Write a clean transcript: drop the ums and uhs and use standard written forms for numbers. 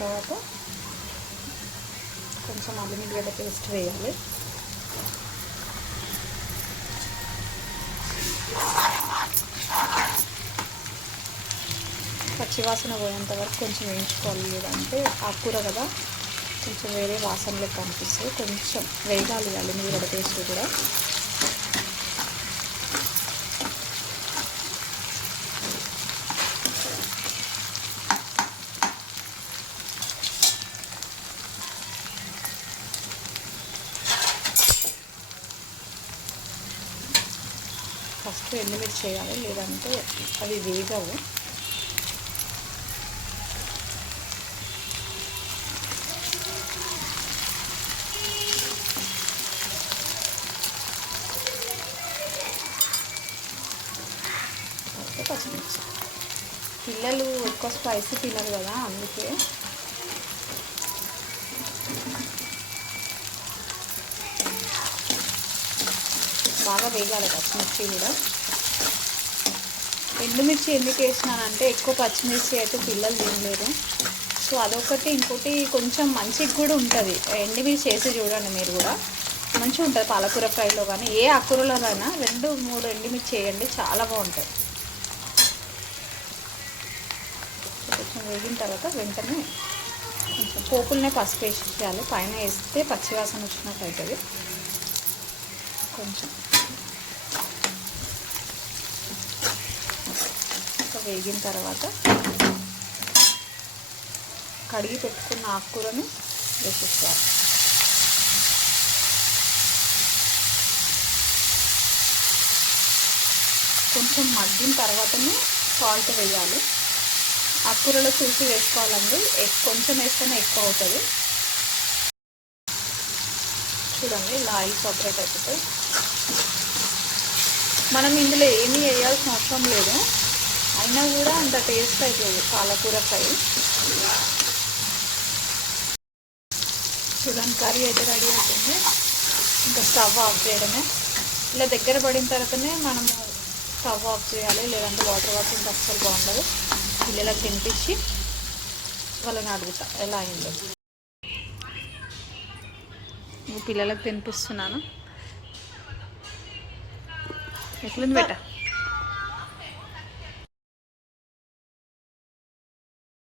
తర్వాత కొంచెం అల్లం ఎల్లిగడ్డ పేస్ట్ వేయాలి. పచ్చివాసన పోయేంత వరకు కొంచెం వేయించుకోవాలి. లేదంటే ఆకుకూర కదా కొంచెం వేరే వాసనలోకి కనిపిస్తుంది. కొంచెం వేగాలి అల్లం ఎల్లిగడ్డ పేస్ట్ కూడా. ఫస్ట్ ఎండుమిర్చి చేయాలి, లేదంటే అవి వేగవు. పచ్చిమిర్చి పిల్లలు ఎక్కువ స్పైసీ తినరు కదా, అందుకే బాగా వేగాలి పచ్చిమిర్చి కూడా. ఎండుమిర్చి ఎందుకు వేసినానంటే ఎక్కువ పచ్చిమిర్చి అయితే పిల్లలు తినలేరు. సో అదొకటి. ఇంకోటి కొంచెం మంచిగా కూడా ఉంటుంది. ఎండుమిర్చి వేసి చూడండి మీరు కూడా, మంచిగా ఉంటుంది. పాలకూర ఫ్రైలో కానీ ఏ ఆకుకూరలోనైనా 2-3 ఎండుమిర్చి వేయండి, చాలా బాగుంటుంది. కొంచెం వేగిన తర్వాత వెంటనే కొంచెం పోపులనే పసుపు వేసేయాలి. పైన వేస్తే పచ్చివాసన వచ్చినట్టు అవుతుంది. కొంచెం వేగిన తర్వాత కడిగి పెట్టుకున్న ఆకుకూరని వేసేసుకోవాలి. కొంచెం మగ్గిన తర్వాతనే సాల్ట్ వేయాలి. ఆకుకూరలో చూసి వేసుకోవాలండి, కొంచెం వేస్తేనే ఎక్కువ అవుతుంది. చూడండి ఇలా ఆయిల్ సపరేట్ అయిపోతుంది. మనం ఇందులో ఏమీ వేయాల్సిన అవసరం లేదు, అయినా కూడా అంత టేస్ట్ అవుతుంది పాలకూర ఫ్రై. చూడండి కర్రీ అయితే రెడీ అవుతుంది. ఇంకా స్టవ్ ఆఫ్ చేయడమే. ఇలా దగ్గర పడిన తర్వాతనే మనము స్టవ్ ఆఫ్ చేయాలి, లేదంటే వాటర్ ఉంటే అస్సలు బాగుండదు. పిల్లలకు తినిపించి వాళ్ళని అడుగుతా ఎలా అయిందో. పిల్లలకు తినిపిస్తున్నాను. ఎట్లుంది బేట?